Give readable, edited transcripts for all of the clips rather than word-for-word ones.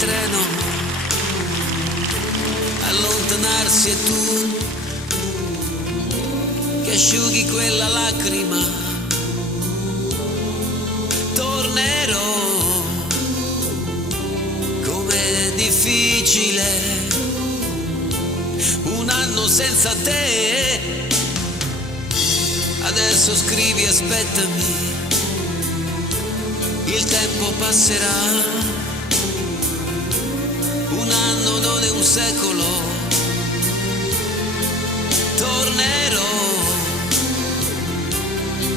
treno, allontanarsi e tu che asciughi quella lacrima. Tornerò, com'è difficile un anno senza te. Adesso scrivi, aspettami, il tempo passerà. Un anno non è un secolo. Tornerò,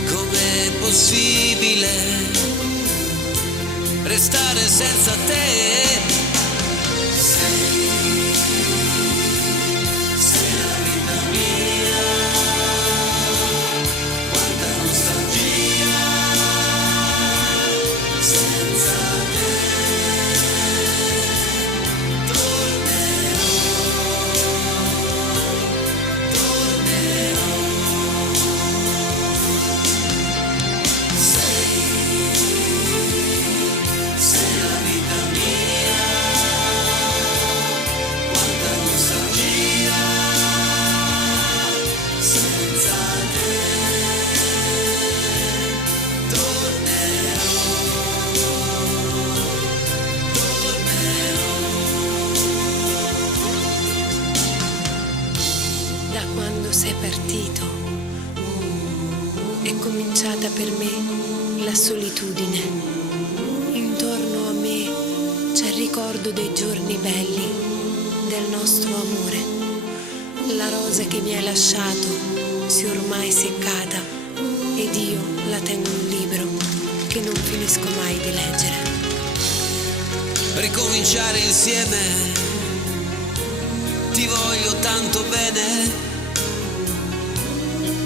com'è possibile restare senza te? Sei la vita mia, quanta nostalgia senza te. Sei partito, è cominciata per me la solitudine. Intorno a me c'è il ricordo dei giorni belli, del nostro amore. La rosa che mi hai lasciato si è ormai seccata ed io la tengo in un libro che non finisco mai di leggere. Ricominciare insieme, ti voglio tanto bene.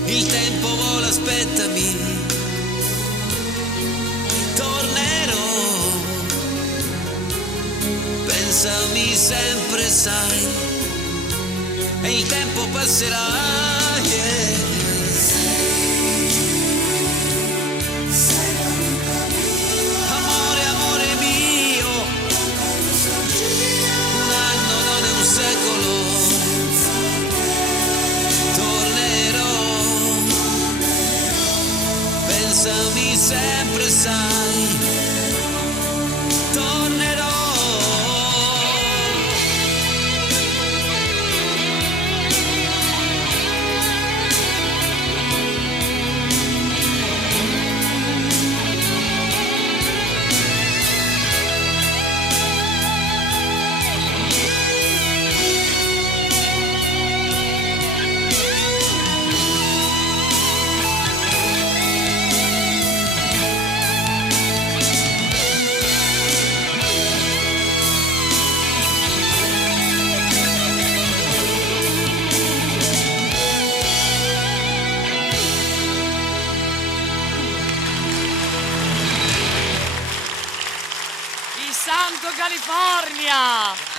Il tempo vola, aspettami, tornerò, pensami sempre, sai, e il tempo passerà, yeah. Sei la vita mia, amore, amore mio, un anno non è un secolo. Pensami sempre, sai, tornerò. Santo California!